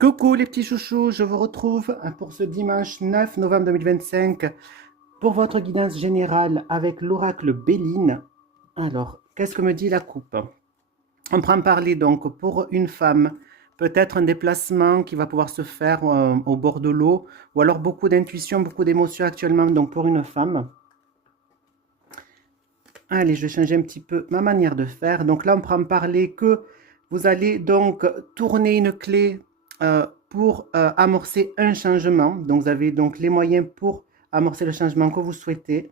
Coucou les petits chouchous, je vous retrouve pour ce dimanche 9 novembre 2025 pour votre guidance générale avec l'oracle Béline. Alors, qu'est-ce que me dit la coupe? On prend parler donc pour une femme, peut-être un déplacement qui va pouvoir se faire au bord de l'eau, ou alors beaucoup d'intuition, beaucoup d'émotions actuellement donc pour une femme. Allez, je vais changer un petit peu ma manière de faire. Donc là, on prend parler que vous allez donc tourner une clé pour amorcer un changement. Donc vous avez donc les moyens pour amorcer le changement que vous souhaitez.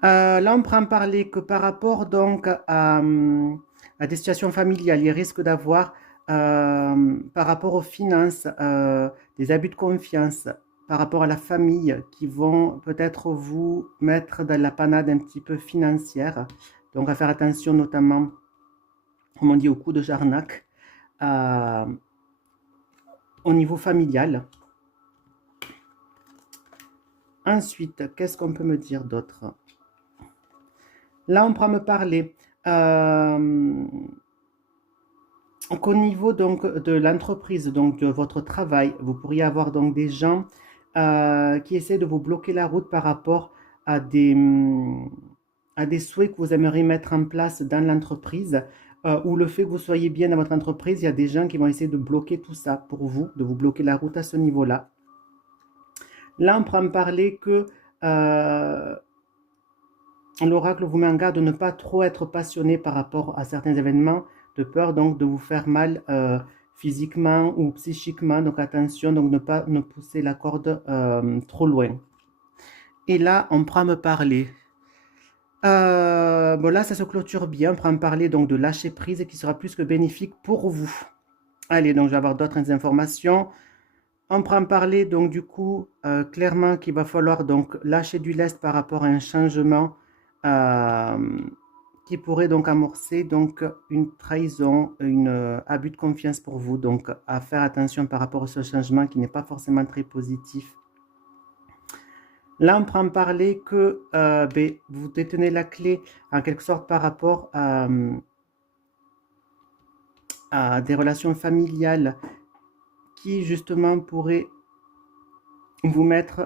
Là, on prend parler que par rapport donc à des situations familiales, il risque d'avoir par rapport aux finances des abus de confiance par rapport à la famille qui vont peut-être vous mettre dans la panade un petit peu financière. Donc à faire attention notamment, comme on dit, au coup de jarnac au niveau familial. Ensuite, qu'est-ce qu'on peut me dire d'autre? Là, on pourra me parler qu'au niveau donc de l'entreprise, donc de votre travail, vous pourriez avoir donc des gens qui essaient de vous bloquer la route par rapport à des souhaits que vous aimeriez mettre en place dans l'entreprise ou le fait que vous soyez bien dans votre entreprise, il y a des gens qui vont essayer de bloquer tout ça pour vous, de vous bloquer la route à ce niveau-là. Là, on peut en parler que l'oracle vous met en garde de ne pas trop être passionné par rapport à certains événements, de peur donc de vous faire mal physiquement ou psychiquement. Donc attention, donc ne pas pousser la corde trop loin. Et là, on prend me parler. Bon là, ça se clôture bien. On prend me parler donc de lâcher prise et qui sera plus que bénéfique pour vous. Allez, donc je vais avoir d'autres informations. On prend parler donc du coup clairement qu'il va falloir donc lâcher du lest par rapport à un changement qui pourrait donc amorcer donc une trahison, un abus de confiance pour vous. Donc à faire attention par rapport à ce changement qui n'est pas forcément très positif. Là, on prend parler que vous détenez la clé en quelque sorte par rapport à des relations familiales qui justement pourraient vous mettre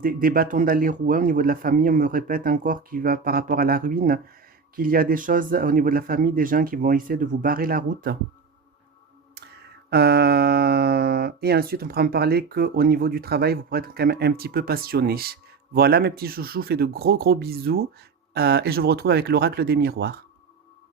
des bâtons dans les roues. Au niveau de la famille, on me répète encore qu'il va par rapport à la ruine, qu'il y a des choses au niveau de la famille, des gens qui vont essayer de vous barrer la route. Et ensuite, on pourra me parler qu'au niveau du travail, vous pourrez être quand même un petit peu passionné. Voilà mes petits chouchous, faites de gros bisous et je vous retrouve avec l'oracle des miroirs.